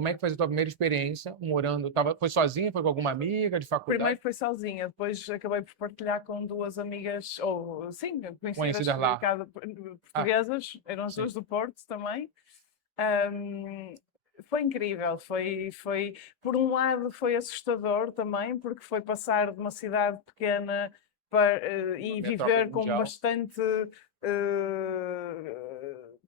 Como é que foi a tua primeira experiência morando? Foi sozinha? Foi com alguma amiga de faculdade? Primeiro foi sozinha, depois acabei por partilhar com duas amigas, ou sim, conhecidas Conhecidas lá? Ah, portuguesas, eram as sim. duas do Porto também. Foi incrível, por um lado foi assustador também, porque foi passar de uma cidade pequena e Metrópole viver com mundial. bastante,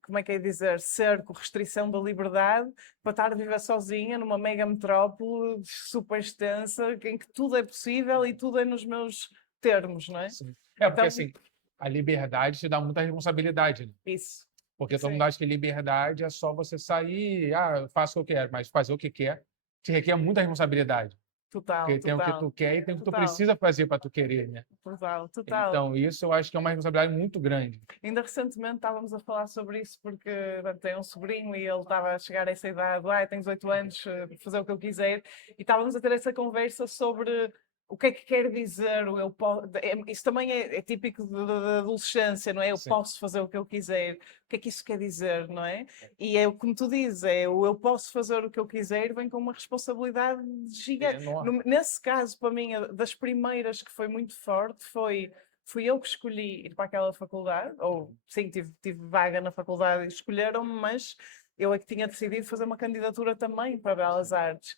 como é que é dizer, cerco, restrição da liberdade, para estar a viver sozinha numa mega metrópole super extensa, em que tudo é possível e tudo é nos meus termos, não é? Sim. Porque Então, assim, a liberdade te dá muita responsabilidade, né? isso, Porque todo sim, mundo acha que liberdade é só você sair, eu faço o que eu quero, mas fazer o que quer te requer muita responsabilidade. total, Porque tem o que total, tu quer e tem o que tu total, precisa fazer para tu querer, né? total, total. Então, isso eu acho que é uma responsabilidade muito grande. Ainda recentemente estávamos a falar sobre isso porque pronto, tem um sobrinho e ele estava a chegar a essa idade, tem 18 anos, fazer o que eu quiser, e estávamos a ter essa conversa sobre o que é que quer dizer o eu posso. Isso também é típico da adolescência, não é? Eu Sim. posso fazer o que eu quiser. O que é que isso quer dizer, não é? E é como tu dizes, é o eu posso fazer o que eu quiser, vem com uma responsabilidade É gigante. enorme. Nesse caso, para mim, das primeiras que foi muito forte foi. Fui eu que escolhi ir para aquela faculdade, ou sim, tive vaga na faculdade e escolheram-me, mas eu é que tinha decidido fazer uma candidatura também para Belas Artes.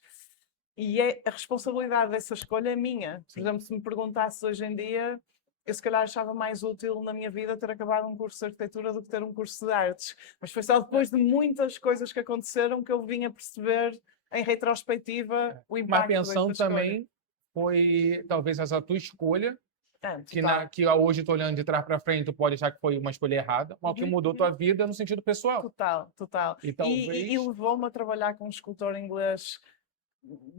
E a responsabilidade dessa escolha é minha. Por exemplo, se me perguntasses hoje em dia, eu se calhar achava mais útil na minha vida ter acabado um curso de arquitetura do que ter um curso de artes. Mas foi só depois de muitas coisas que aconteceram que eu vim a perceber, em retrospectiva, o Mas impacto dessa pensando escolha. também, foi talvez essa tua escolha, Total. que hoje tu olhando de trás para frente, tu pode achar que foi uma escolha errada, mas o que Uhum, mudou tua uhum. vida no sentido pessoal. Total, total. E E talvez. levou-me a trabalhar com um escultor inglês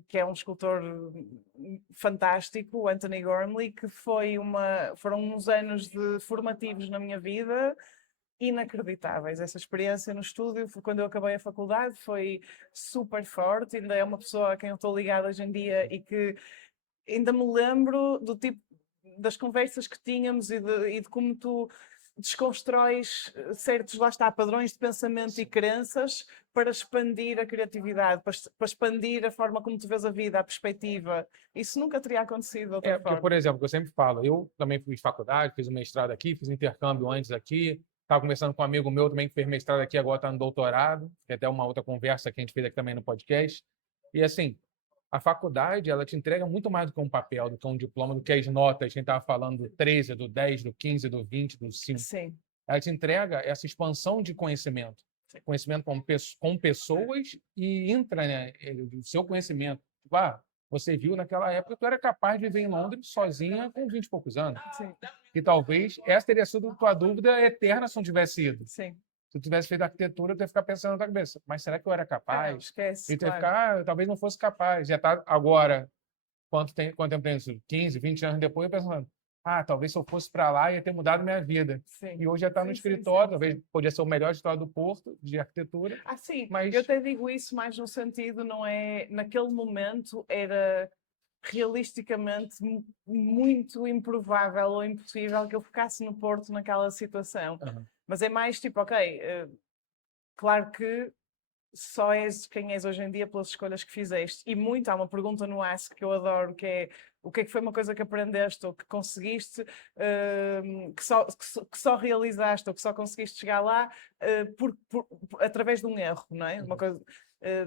que é um escultor fantástico, o Anthony Gormley, que foram uns anos de formativos na minha vida inacreditáveis. Essa experiência no estúdio, quando eu acabei a faculdade, foi super forte. Ainda é uma pessoa a quem eu estou ligada hoje em dia e que ainda me lembro do tipo das conversas que tínhamos e de como tu desconstróis certos, lá está, padrões de pensamento e crenças para expandir a criatividade, para expandir a forma como tu vês a vida, a perspectiva. Isso nunca teria acontecido de outra Porque, por forma. exemplo, eu sempre falo, eu também fiz faculdade, fiz um mestrado aqui, fiz intercâmbio antes aqui, estava conversando com um amigo meu também que fez mestrado aqui, agora está no doutorado, tem até uma outra conversa que a gente fez aqui também no podcast. E assim, a faculdade, ela te entrega muito mais do que um papel, do que um diploma, do que as notas, quem estava falando do 13, do 10, do 15, do 20, do 5. Sim. Ela te entrega essa expansão de conhecimento. Conhecimento com pessoas e entra, né, o seu conhecimento. Tipo, você viu naquela época, tu era capaz de viver em Londres sozinha com 20 e poucos anos. Sim. E talvez essa teria sido tua dúvida eterna se não tivesse ido. Sim. Se eu tivesse feito arquitetura, eu ia ficar pensando na tua cabeça, mas será que eu era Não, capaz? esquece, E tu ia claro. ficar, talvez não fosse capaz. Já está agora, quanto tempo tem isso? 15, 20 anos depois, eu pensando, talvez se eu fosse para lá, ia ter mudado minha vida. Sim. E hoje já está no Sim, sim, escritório, sim, talvez sim. podia ser o melhor escritório do Porto, de arquitetura, Sim, eu mas até digo isso mais no sentido, não é? Naquele momento era realisticamente muito improvável ou impossível que eu ficasse no Porto naquela situação. Mas é mais tipo, ok, claro que só és quem és hoje em dia pelas escolhas que fizeste. E muito, há uma pergunta no Ask que eu adoro, que é o que é que foi uma coisa que aprendeste ou que conseguiste, que só realizaste ou que só conseguiste chegar lá através de um erro, não é? Uma coisa,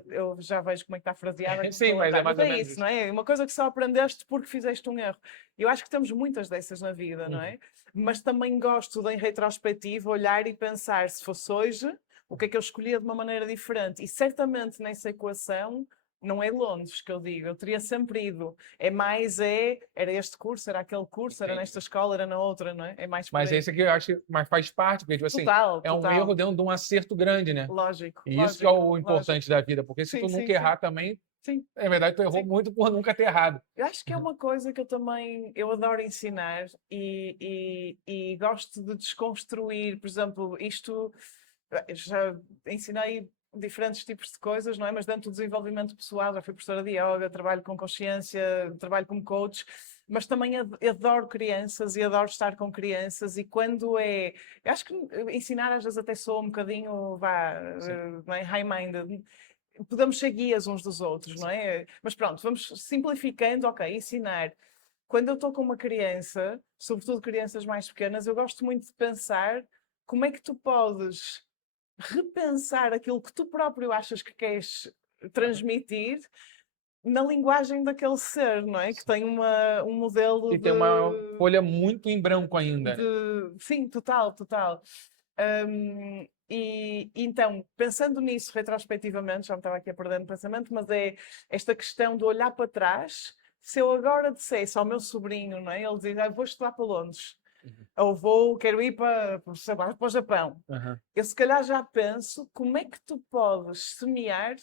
eu já vejo como é que está fraseada, que não sim, estou a mas é lembrar. Mas mais ou é menos isso, isso. não é? Uma coisa que só aprendeste porque fizeste um erro. Eu acho que temos muitas dessas na vida, não é? Mas também gosto de, em retrospectiva, olhar e pensar se fosse hoje o que é que eu escolhia de uma maneira diferente. E certamente nessa equação não é Londres que eu digo, eu teria sempre ido. Era este curso, era aquele curso, era Entendi. nesta escola, era na outra, não é? É mais por Mas aí. esse aqui eu acho que mais faz parte, porque tipo assim, Total, é um erro total. dentro de um acerto grande, né? Lógico, E isso que é lógico, o lógico. importante da vida, porque se Sim, tu sim, nunca sim. errar também, Sim, é verdade, tu errou sim. muito por nunca ter errado. Eu acho que é uma coisa que eu adoro ensinar e gosto de desconstruir, por exemplo, isto já ensinei diferentes tipos de coisas, não é? Mas dentro do desenvolvimento pessoal, já fui professora de yoga, trabalho com consciência, trabalho como coach, mas também adoro crianças e adoro estar com crianças e eu acho que ensinar às vezes até sou um bocadinho, Sim. não é? High-minded, podemos ser guias uns dos outros, não é? Mas pronto, vamos simplificando, ok, ensinar. Quando eu estou com uma criança, sobretudo crianças mais pequenas, eu gosto muito de pensar como é que tu podes repensar aquilo que tu próprio achas que queres transmitir na linguagem daquele ser, não é? Que tem um modelo E tem uma folha muito em branco ainda, né? Sim, total, total. E então, pensando nisso retrospectivamente, já me estava aqui a perder no pensamento, mas é esta questão de olhar para trás. Se eu agora dissesse ao meu sobrinho, não é? Ele diz, vou estudar para Londres, ou quero ir sei lá, para o Japão. Uhum. Eu se calhar já penso como é que tu podes semear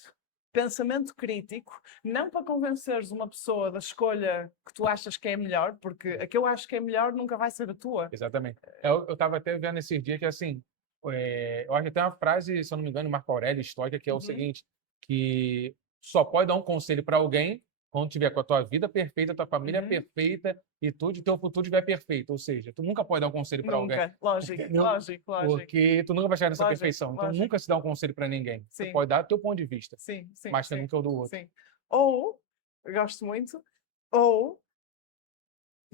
pensamento crítico, não para convenceres uma pessoa da escolha que tu achas que é melhor, porque a que eu acho que é melhor nunca vai ser a tua. Exatamente. Eu estava até vendo esses dias que, assim, eu acho que tem uma frase, se eu não me engano, de Marco Aurélio, histórica, que é o seguinte, que só pode dar um conselho para alguém quando tiver com a tua vida perfeita, tua família perfeita e tudo, e teu futuro estiver perfeito. Ou seja, tu nunca pode dar um conselho para alguém. Nunca, lógico, Entendeu? lógico. Porque tu nunca vai chegar nessa Lógico, perfeição. Então, lógico. nunca se dá um conselho para ninguém. Você Sim. pode dar o teu ponto de vista, Sim, mas que nunca é o do outro. sim. Ou, eu gosto muito, ou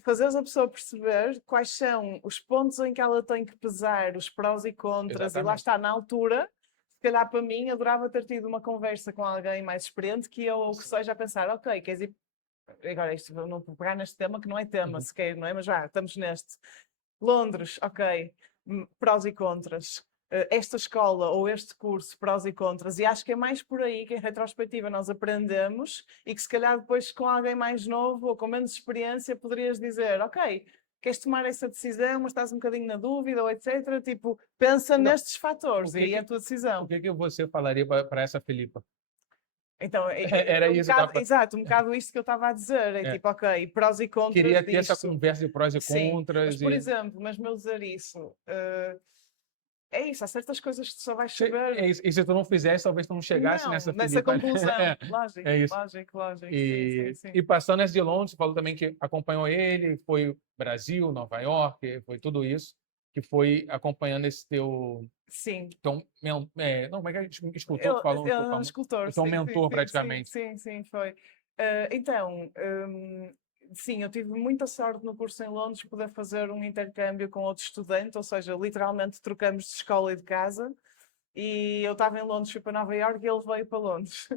fazeres a pessoa perceber quais são os pontos em que ela tem que pesar os prós e contras, e lá Exatamente. está, na altura, se calhar para mim, adorava ter tido uma conversa com alguém mais experiente que eu, ou que seja, a pensar, ok, queres ir. Agora, isto, não vou pegar neste tema que não é tema sequer, não é? Mas já, estamos neste. Londres, ok, prós e contras. Esta escola ou este curso, prós e contras, e acho que é mais por aí que em retrospectiva nós aprendemos e que se calhar depois com alguém mais novo ou com menos experiência poderias dizer, ok, queres tomar essa decisão, mas estás um bocadinho na dúvida ou etc. Tipo, pensa Não, nestes fatores e aí é a tua decisão. O que você falaria para essa Filipa? Então, Era um isso que eu bocado, tava... exato, um bocado isto que eu estava a dizer. É tipo, ok, prós e contras Queria ter essa disto. conversa de prós e Sim, contras. mas por exemplo, mas meu dizer isso, é isso, há certas coisas que tu só vais saber. É isso. E se tu não fizesse, talvez tu não chegasse Não, nessa nessa Filipa. conclusão. Lógico, É isso. lógico. E Sim. passando nessa de Londres, você falou também que acompanhou ele, foi Brasil, Nova York, foi tudo isso, que foi acompanhando esse teu... Sim. Então, não, como é que é escultor Ele, que falam? ele é um escultor, Então, mentor, praticamente. sim, foi. Então, sim, eu tive muita sorte no curso em Londres de poder fazer um intercâmbio com outro estudante, ou seja, literalmente trocamos de escola e de casa. E eu estava em Londres, fui para Nova Iorque e ele veio para Londres.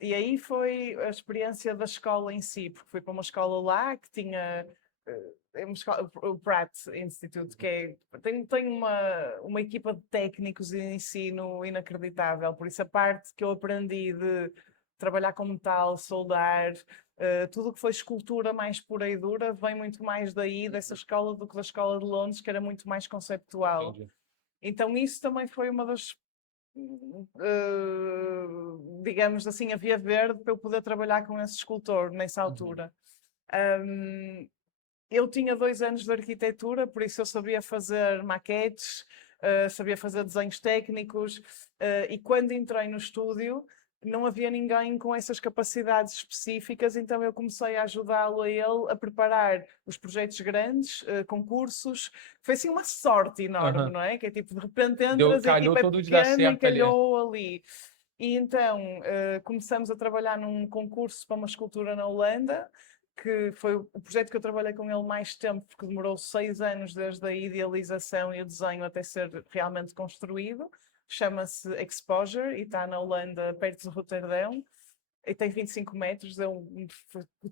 E aí foi a experiência da escola em si, porque fui para uma escola lá que tinha o Pratt Institute, que tem uma equipa de técnicos de ensino inacreditável, por isso a parte que eu aprendi de trabalhar com metal, soldar, tudo o que foi escultura mais pura e dura, vem muito mais daí, dessa escola, do que da escola de Londres, que era muito mais conceptual. Entendi. Então isso também foi uma das, digamos assim, a via verde para eu poder trabalhar com esse escultor nessa altura. Eu tinha 2 anos de arquitetura, por isso eu sabia fazer maquetes, sabia fazer desenhos técnicos, e quando entrei no estúdio não havia ninguém com essas capacidades específicas, então eu comecei a ajudá-lo a ele a preparar os projetos grandes, concursos. Foi assim uma sorte enorme, não é? Que é tipo, de repente entras e a Calhou equipa é tudo de dar pequena e certo ali. calhou ali. E então começamos a trabalhar num concurso para uma escultura na Holanda, que foi o projeto que eu trabalhei com ele mais tempo, porque demorou 6 anos desde a idealização e o desenho até ser realmente construído. Chama-se Exposure e está na Holanda, perto de Roterdão. E tem 25 metros.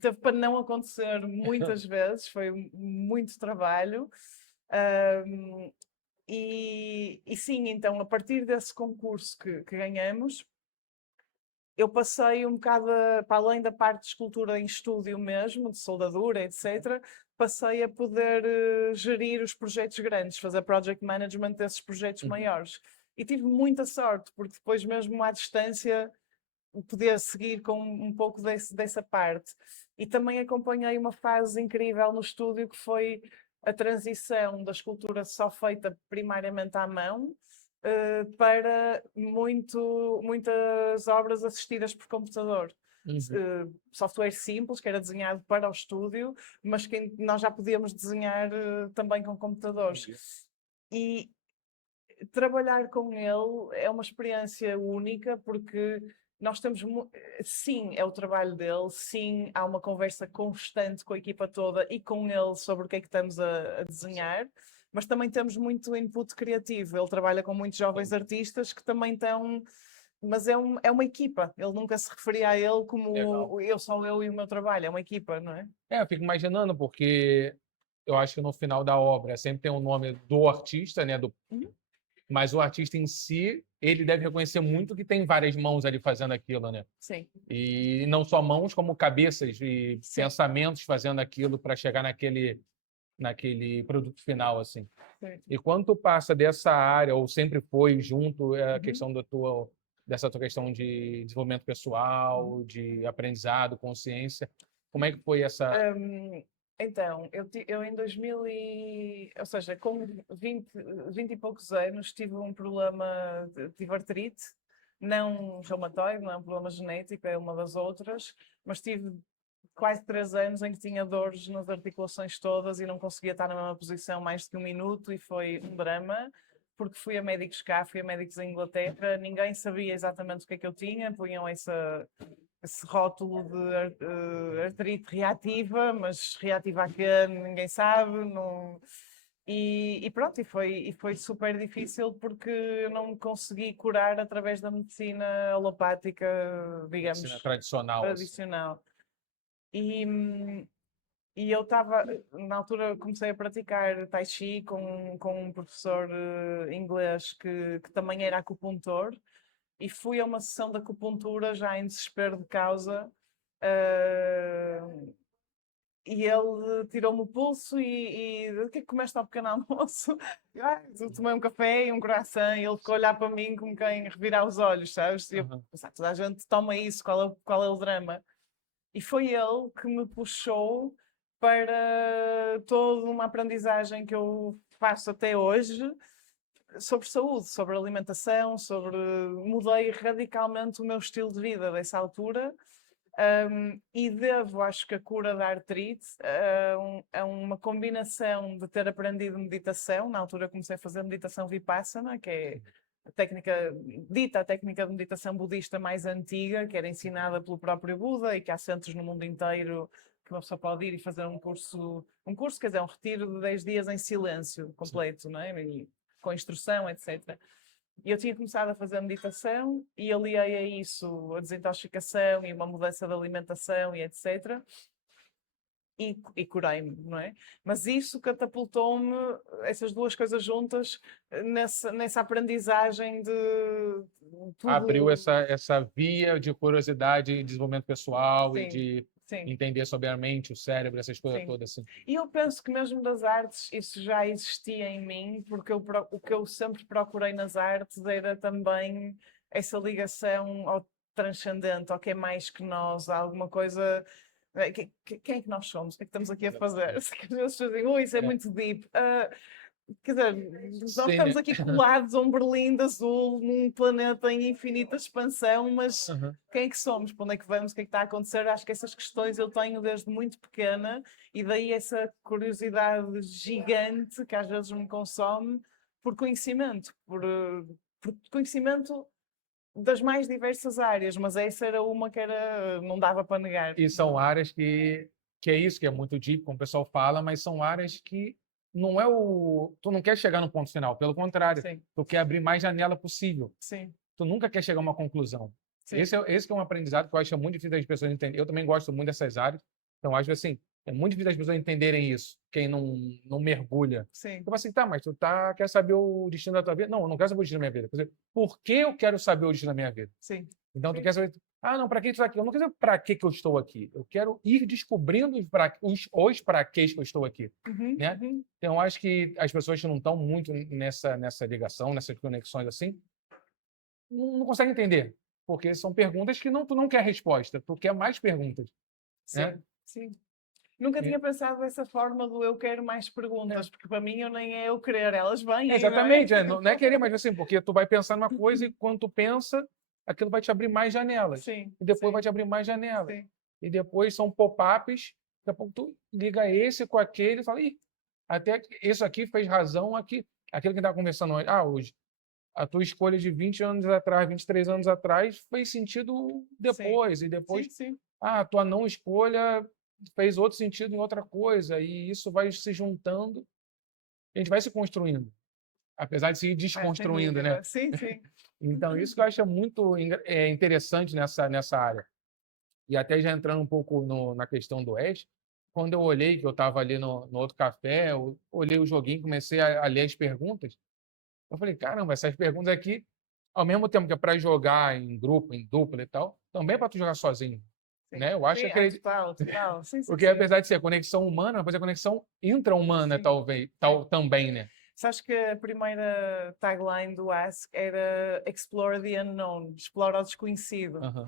Teve para não acontecer muitas vezes, foi muito trabalho. E sim, então, a partir desse concurso que ganhamos, eu passei um bocado, para além da parte de escultura em estúdio mesmo, de soldadura, etc., passei a poder gerir os projetos grandes, fazer project management desses projetos maiores. E tive muita sorte, porque depois mesmo à distância podia seguir com um pouco dessa parte. E também acompanhei uma fase incrível no estúdio, que foi a transição da escultura só feita primariamente à mão, para muitas obras assistidas por computador. Software simples, que era desenhado para o estúdio, mas que nós já podíamos desenhar também com computadores. E trabalhar com ele é uma experiência única porque nós temos, sim, é o trabalho dele, sim, há uma conversa constante com a equipa toda e com ele sobre o que é que estamos a desenhar, mas também temos muito input criativo. Ele trabalha com muitos jovens artistas que também estão. Mas é uma equipa. Ele nunca se referia a ele Legal. como eu sou eu e o meu trabalho. É uma equipa, não é? Eu fico imaginando, porque eu acho que no final da obra sempre tem o nome do artista, né? Uhum. Mas o artista em si, ele deve reconhecer muito que tem várias mãos ali fazendo aquilo, né? Sim, E não só mãos, como cabeças e sim, pensamentos fazendo aquilo para chegar naquele produto final, assim. sim. E quando tu passa dessa área, ou sempre foi junto, a Uhum, questão dessa tua questão de desenvolvimento uhum. pessoal, de aprendizado, consciência, como é que foi essa... Então, eu em 2000 ou seja, com 20 e poucos anos tive um problema, tive artrite, não reumatoide, não é um problema genético, é uma das outras, mas tive quase 3 anos em que tinha dores nas articulações todas e não conseguia estar na mesma posição mais de que um minuto e foi um drama, porque fui a médicos cá, fui a médicos em Inglaterra, ninguém sabia exatamente o que é que eu tinha, punham esse rótulo de artrite reativa, mas reativa a quê? Ninguém sabe, não... E pronto, e foi super difícil porque eu não me consegui curar através da medicina alopática, Medicina digamos, tradicional, assim. tradicional. E, hum, e eu estava, na altura, comecei a praticar Tai Chi com um professor inglês que também era acupuntor, e fui a uma sessão de acupuntura já em desespero de causa. uh, e ele tirou-me o pulso e o que é que comeste ao pequeno almoço? Eu tomei um café e um croissant e ele ficou a olhar para mim como quem revirar os olhos, sabes? E eu Aham. pensava, toda a gente toma isso, qual é o drama? E foi ele que me puxou para toda uma aprendizagem que eu faço até hoje sobre saúde, sobre alimentação, mudei radicalmente o meu estilo de vida dessa altura. E devo, acho que a cura da artrite a uma combinação de ter aprendido meditação. Na altura comecei a fazer meditação Vipassana, que é a técnica de meditação budista mais antiga, que era ensinada pelo próprio Buda e que há centros no mundo inteiro que uma pessoa pode ir e fazer quer dizer, um retiro de 10 dias em silêncio Sim. completo, não é? E com instrução, etc. E eu tinha começado a fazer meditação e aliei a isso a desintoxicação e uma mudança de alimentação e etc. E curei-me, não é? Mas isso catapultou-me, essas duas coisas juntas, nessa aprendizagem de Abriu tudo. essa via de curiosidade e desenvolvimento pessoal e Sim, de sim, entender sobre a mente, o cérebro, essas coisas sim. todas, assim. E eu penso que mesmo das artes isso já existia em mim, porque o que eu sempre procurei nas artes era também essa ligação ao transcendente, ao que é mais que nós, a alguma coisa. Quem é que nós somos? O que é que estamos aqui a fazer? Exatamente. Às vezes dizem, ui, isso é É. muito deep. Quer dizer, nós Sim, estamos né? aqui colados a um Berlim de azul, num planeta em infinita expansão, mas Aham. quem é que somos? Para onde é que vamos? O que é que está a acontecer? Acho que essas questões eu tenho desde muito pequena e daí essa curiosidade gigante que às vezes me consome por conhecimento, por conhecimento das mais diversas áreas, mas essa era uma que não dava para negar. E são áreas que é isso, que é muito deep, como o pessoal fala, mas são áreas que não é o... Tu não quer chegar no ponto final, pelo contrário, Sim, tu quer abrir mais janela possível. sim, Tu nunca quer chegar a uma conclusão. sim, Esse que é um aprendizado que eu acho que é muito difícil das pessoas entenderem. Eu também gosto muito dessas áreas, então acho assim, é muito difícil das pessoas entenderem isso, quem não mergulha. sim, Tipo assim, tá, mas quer saber o destino da tua vida? Não, eu não quero saber o destino da minha vida. Quer dizer, por que eu quero saber o destino da minha vida? sim, Então, tu sim. quer saber, não, para que tu está aqui? Eu não quero saber para que eu estou aqui. Eu quero ir descobrindo os para que eu estou aqui, Uhum, né? uhum. Então, eu acho que as pessoas que não estão muito nessa ligação, nessas conexões assim, não conseguem entender, porque são perguntas que tu não quer resposta, tu quer mais perguntas, né? Sim, sim. Nunca E- tinha pensado dessa forma do eu quero mais é, perguntas, porque para mim eu nem é eu querer, elas vêm, não é? exatamente, não é querer, mas assim, porque tu vai pensar numa coisa e quando tu pensa, aquilo vai te abrir mais janelas, Sim, e depois vai sim, te abrir mais janelas. sim, E depois são pop-ups, daqui a pouco tu liga esse com aquele e fala, ih, até que isso aqui fez razão aqui, aquilo que a gente estava conversando hoje. a tua escolha de 20 anos atrás, 23 anos atrás, fez sentido depois. E depois, sim. a tua não escolha fez outro sentido em outra coisa. E isso vai se juntando, a gente vai se construindo, apesar de se ir Sem desconstruindo, né? dúvida. Sim, sim. Então, isso que eu acho muito interessante nessa área. E até já entrando um pouco na questão do Oeste, quando eu olhei, que eu estava ali no outro café, eu olhei o joguinho, comecei a ler as perguntas, eu falei, caramba, essas perguntas aqui, ao mesmo tempo que é para jogar em grupo, em dupla e tal, também é para tu jogar sozinho, Sim, né? Eu acho sim, que total, total. Sim, sim, porque sim. apesar de ser conexão humana, mas é conexão intra-humana, Sim, talvez, também, né? sabes que a primeira tagline do Ask era Explore the Unknown, explora o desconhecido. Aham.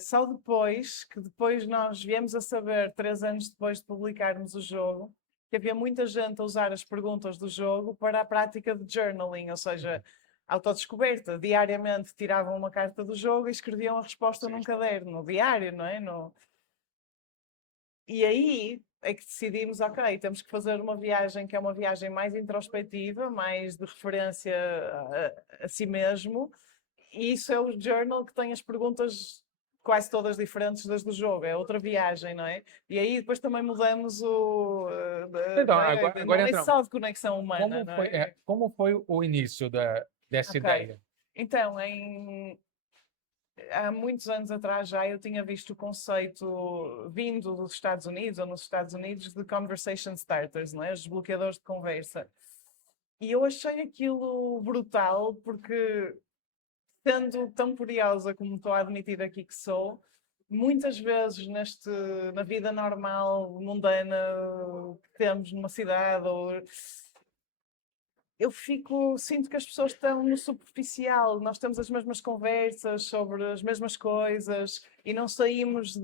Só depois, que depois nós viemos a saber, 3 anos depois de publicarmos o jogo, que havia muita gente a usar as perguntas do jogo para a prática de journaling, ou seja, autodescoberta. Diariamente tiravam uma carta do jogo e escreviam a resposta num caderno, diário, não é? E aí é que decidimos, ok, temos que fazer uma viagem que é uma viagem mais introspectiva, mais de referência a si mesmo, e isso é o journal que tem as perguntas quase todas diferentes das do jogo, é outra viagem, não é? E aí depois também mudamos Então, não é, agora não é entramos. só de conexão humana, não é? Como foi o início dessa Ok. ideia? Então, há muitos anos atrás já eu tinha visto o conceito vindo dos Estados Unidos ou nos Estados Unidos de conversation starters, não é? Os desbloqueadores de conversa. E eu achei aquilo brutal porque, sendo tão curiosa como estou a admitir aqui que sou, muitas vezes na vida normal, mundana que temos numa cidade ou sinto que as pessoas estão no superficial, nós temos as mesmas conversas sobre as mesmas coisas e não saímos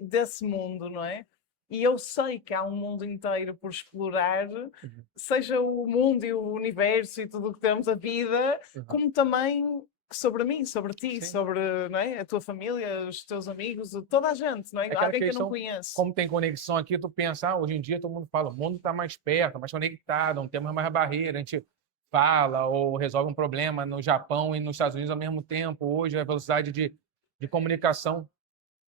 desse mundo, não é? E eu sei que há um mundo inteiro por explorar, Uhum. seja o mundo e o universo e tudo o que temos, a vida, Uhum. como também sobre mim, sobre ti, Sim. sobre, não é? A tua família, os teus amigos, toda a gente, não é? Aquela Alguém que eu não questão, conheço. como tem conexão aqui, tu pensa, hoje em dia todo mundo fala, o mundo está mais perto, mais conectado, não temos mais barreira, a gente fala ou resolve um problema no Japão e nos Estados Unidos ao mesmo tempo, hoje a velocidade de comunicação.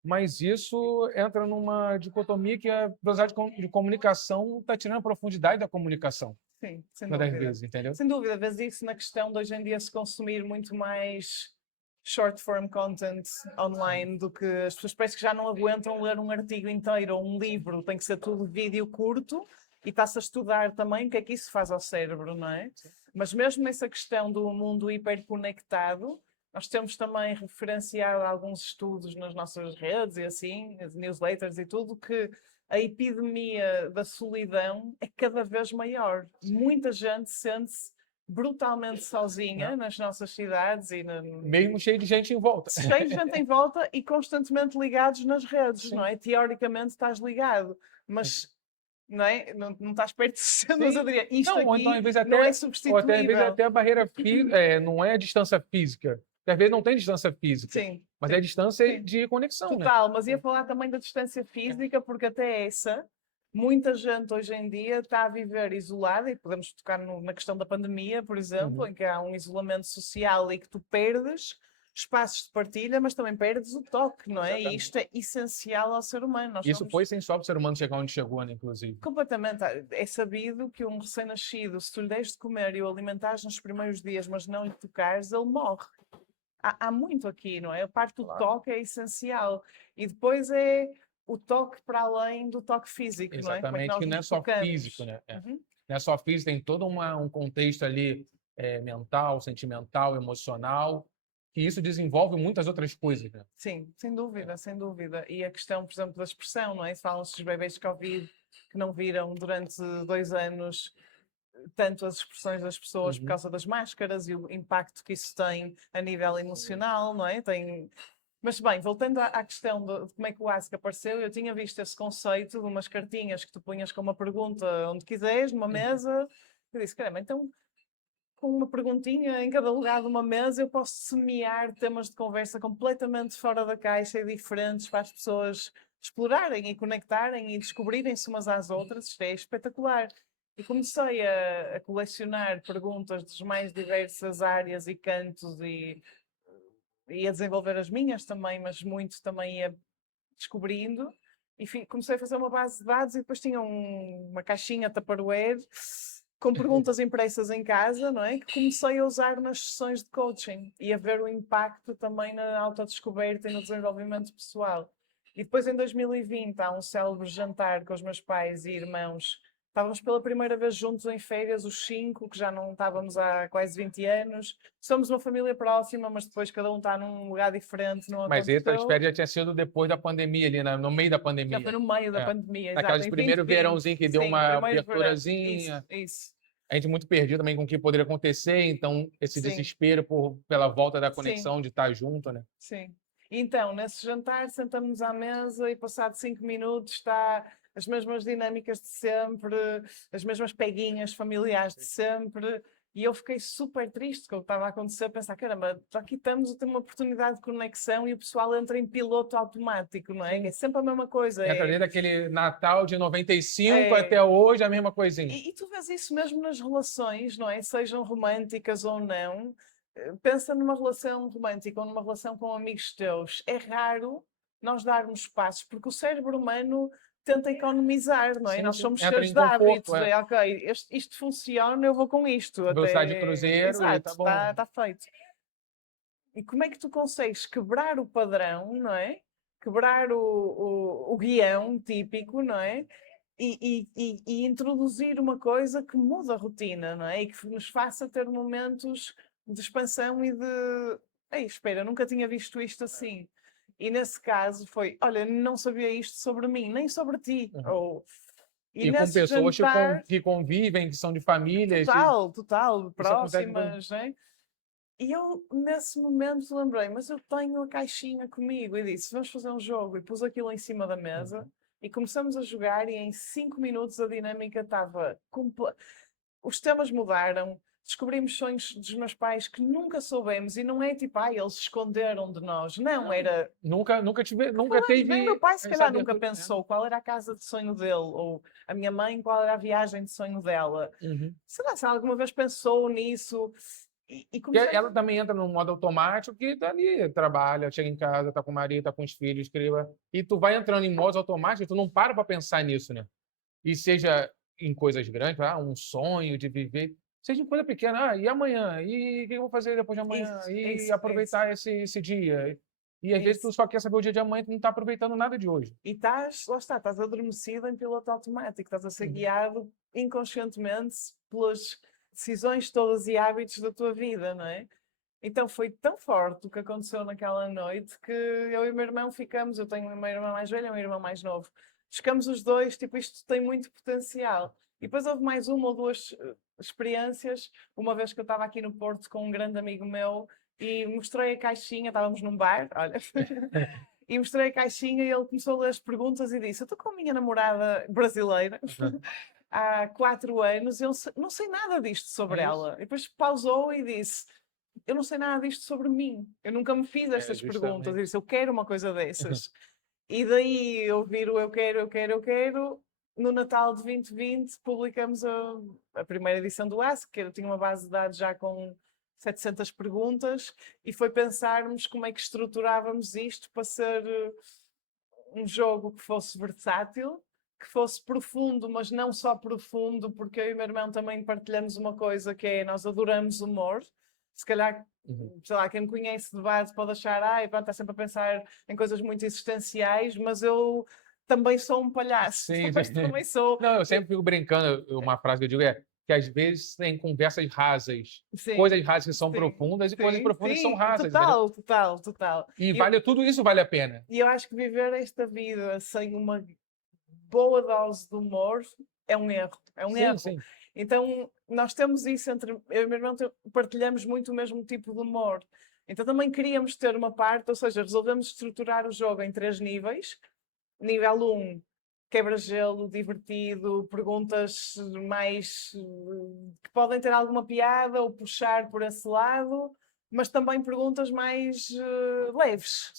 Mas isso entra numa dicotomia que a velocidade de comunicação está tirando a profundidade da comunicação, Sim, sem muitas das dúvida. vezes, entendeu? Sem dúvida, vês isso na questão de hoje em dia se consumir muito mais short form content online do que as pessoas parece que já não aguentam ler um artigo inteiro ou um livro, tem que ser tudo vídeo curto e está-se a estudar também o que é que isso faz ao cérebro, não é? Mas mesmo nessa questão do mundo hiperconectado, nós temos também referenciado alguns estudos nas nossas redes e assim, as newsletters e tudo, que a epidemia da solidão é cada vez maior. Muita gente sente-se brutalmente sozinha Né? nas nossas cidades Mesmo cheio de gente em volta. cheio de gente em volta e constantemente ligados nas redes, Sim. não é? Teoricamente estás ligado, mas não é? Não estás perto de pessoas, eu Sim. diria, isto Não, ou então, aqui às vezes, não é ou até às vezes substituível. até a barreira não é a distância física. Porque às vezes não tem distância física, Sim, mas é sim, a distância sim. de conexão, né? Total, mas ia falar também da distância física, porque até essa, muita gente hoje em dia está a viver isolada, e podemos tocar na questão da pandemia, por exemplo, Uhum. em que há um isolamento social e que tu perdes espaços de partilha, mas também perdes o toque, não é? E Exatamente. isto é essencial ao ser humano. Nós Isso somos foi sem só o ser humano chegar onde chegou, né, inclusive. completamente. É sabido que um recém-nascido, se tu lhe deres de comer e o alimentares nos primeiros dias, mas não lhe tocares, ele morre. Há muito aqui, não é? A parte do Claro. toque é essencial. E depois é o toque para além do toque físico, não é? Como é que Exatamente, nós que não é nos só tocamos. físico, né? Uhum. Não é só físico, tem todo um contexto ali mental, sentimental, emocional, que isso desenvolve muitas outras coisas, né? Sim, sem dúvida, sem dúvida. E a questão, por exemplo, da expressão, não é? Falam-se dos bebês de Covid que não viram durante 2 anos tanto as expressões das pessoas por Uhum. causa das máscaras e o impacto que isso tem a nível emocional, não é? Mas bem, voltando à questão de como é que o Ask apareceu, eu tinha visto esse conceito de umas cartinhas que tu punhas com uma pergunta onde quiseres, numa mesa. Eu disse, caramba, então com uma perguntinha em cada lugar de uma mesa eu posso semear temas de conversa completamente fora da caixa e diferentes para as pessoas explorarem e conectarem e descobrirem-se umas às outras. Isto é espetacular. E comecei a colecionar perguntas das mais diversas áreas e cantos e a desenvolver as minhas também, mas muito também ia descobrindo. E comecei a fazer uma base de dados e depois tinha uma caixinha Tupperware com perguntas impressas em casa, não é? Que comecei a usar nas sessões de coaching e a ver o impacto também na autodescoberta e no desenvolvimento pessoal. E depois em 2020 há um célebre jantar com os meus pais e irmãos. Estávamos pela primeira vez juntos em férias, os 5, que já não estávamos há quase 20 anos. Somos uma família próxima, mas depois cada um está num lugar diferente, não Mas as aconteceu. férias já tinha sido depois da pandemia, ali, no meio da Já pandemia. foi no meio da É. pandemia, exato. Naqueles Em primeiro 2020. verãozinho que deu Sim, uma primeiro verão. aberturazinha. Isso. A gente muito perdido também com o que poderia acontecer, então esse Sim. desespero pela volta da Sim. conexão, de estar junto, né? Sim. Então, nesse jantar, sentamos à mesa e, passado 5 minutos, está as mesmas dinâmicas de sempre, as mesmas peguinhas familiares de sempre. E eu fiquei super triste com o que estava a acontecer, a pensar, caramba, aqui estamos a ter uma oportunidade de conexão e o pessoal entra em piloto automático, não é? Sim. É sempre a mesma coisa. Entra desde aquele Natal de 95 até hoje, a mesma coisinha. E tu vês isso mesmo nas relações, não é? Sejam românticas ou não. Pensa numa relação romântica ou numa relação com amigos teus. É raro nós darmos espaços, porque o cérebro humano tenta economizar, não é? Sim, Nós sim. somos Entra seres em de hábitos. conforto, É, ok, isto funciona, eu vou com isto. velocidade de Até... cruzeiro e Exato, tá bom. está feito. E como é que tu consegues quebrar o padrão, não é? Quebrar o guião típico, não é? E introduzir uma coisa que muda a rotina, não é? E que nos faça ter momentos de expansão e de. Ei, espera, nunca tinha visto isto assim. E nesse caso foi: olha, não sabia isto sobre mim, nem sobre ti. Uhum. E E com nesse pessoas jantar, que convivem, que são de famílias, total, isso acontece. próximas, não é? E eu, nesse momento, lembrei, mas eu tenho a caixinha comigo. E disse, vamos fazer um jogo. E pus aquilo em cima da mesa e começamos a jogar. E em 5 minutos a dinâmica estava... Os temas mudaram. Descobrimos sonhos dos meus pais que nunca soubemos. E não é tipo, eles se esconderam de nós. Não, era... Nunca Falamos, teve nem meu pai se essa calhar nunca abertura, né? pensou qual era a casa de sonho dele. Ou a minha mãe, qual era a viagem de sonho dela. Uhum. Sei lá, se alguma vez pensou nisso... E Porque comecei ela também entra num modo automático que tá ali, trabalha, chega em casa, tá com o marido, tá com os filhos, cria. E tu vai entrando em modo automático, tu não para pensar nisso, né? E seja em coisas grandes, um sonho de viver, seja em coisa pequena, e amanhã? E o que eu vou fazer depois de amanhã? E aproveitar esse dia. E às vezes tu só quer saber o dia de amanhã, tu não tá aproveitando nada de hoje. E estás adormecido em piloto automático, estás a ser guiado inconscientemente pelas decisões todas e hábitos da tua vida, não é? Então foi tão forte o que aconteceu naquela noite que eu e o meu irmão ficamos, eu tenho uma irmã mais velha e um irmão mais novo, ficamos os dois, tipo, isto tem muito potencial. E depois houve mais uma ou duas experiências, uma vez que eu estava aqui no Porto com um grande amigo meu e mostrei a caixinha, estávamos num bar, olha, e mostrei a caixinha e ele começou a ler as perguntas e disse, eu estou com a minha namorada brasileira há 4 anos e eu não sei nada disto sobre ela. E depois pausou e disse, eu não sei nada disto sobre mim. Eu nunca me fiz estas perguntas. Eu disse, eu quero uma coisa dessas. E daí eu viro, eu quero. No Natal de 2020 publicamos a primeira edição do Ask, que eu tinha uma base de dados já com 700 perguntas, e foi pensarmos como é que estruturávamos isto para ser um jogo que fosse versátil, que fosse profundo, mas não só profundo, porque eu e o meu irmão também partilhamos uma coisa que é, nós adoramos humor. Se calhar, sei lá, quem me conhece de base pode achar, pronto, está sempre a pensar em coisas muito existenciais, mas eu também sou um palhaço. Sim, também sou. Não, eu sempre fico brincando, uma frase que eu digo é que às vezes tem conversas rasas, Sim, coisas rasas que são profundas e coisas profundas que são rasas. Total. E tudo isso vale a pena. E eu acho que viver esta vida sem uma boa dose de humor é um erro. É um erro. Sim. Então, nós temos isso entre... Eu e o meu irmão partilhamos muito o mesmo tipo de humor. Então, também queríamos ter uma parte, ou seja, resolvemos estruturar o jogo em 3 níveis. Nível 1, quebra-gelo, divertido, perguntas mais que podem ter alguma piada ou puxar por esse lado, mas também perguntas mais leves.